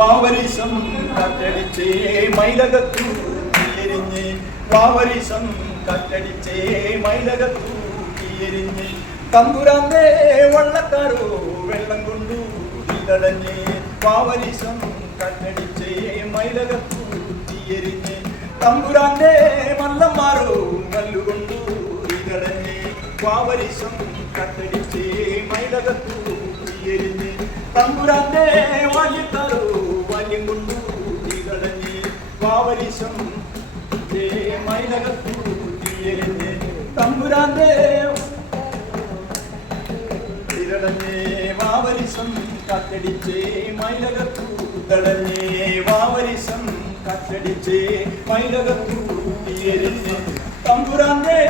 വാവരിസം കാറ്റടിച്ചേ മൈലകത്തു തീയെരിഞ്ഞ് വാവരിസം കാറ്റടിച്ചേ മൈലകത്തു തീയെരിഞ്ഞ് തമ്പുരാന്റെ വള്ളക്കാരോ വെള്ളം കൊണ്ടു തീതടഞ്ഞ് വാവരിസം കാറ്റടിച്ചേ മൈലകത്തു തീയെരിഞ്ഞ് തമ്പുരാന്റെ മല്ലന്മാരോ കല്ലുകൊണ്ടു തീതടഞ്ഞ് വാവരിസം കാറ്റടിച്ചേ മൈലകത്തു തീയെരിഞ്ഞ് തമ്പുരാന്റെ വാല്യക്കാരോ വാല്യം കൊണ്ടു തീതടഞ്ഞ് വാവരിസം മൈലകത്തു തീയെരിഞ്ഞ് തമ്പുരാന്റെ തിരടഞ്ഞേ വാവരിസം കാറ്റടിച്ചേ മൈലകത്തു തടഞ്ഞേ വാവരിസം കാറ്റടിച്ചേ മൈലകത്തു തീയെരിഞ്ഞ് തമ്പുരാന്റെ